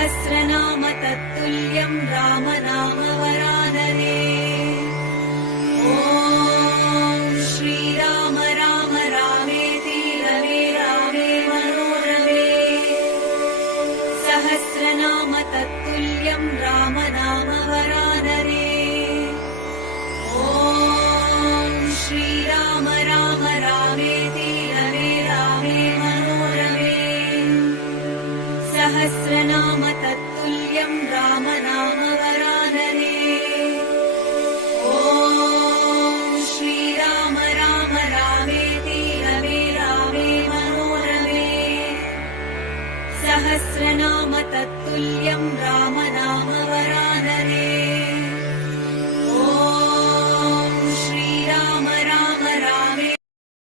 सहस्रनाम तत्तुल्यं राम नाम वरानने। ॐ श्रीराम राम रामेति रमे रामे मनोरमे। सहस्रनाम तत्तुल्यं राम नाम वरानने। ॐ श्रीराम राम रामेति रमे रामे मनोरमे। सहस्रनाम तत्तुल्यं राम नाम वरानने। ॐ श्रीराम राम रामेति रमे रामे मनोरमे। सहस्रनाम तत्तुल्यं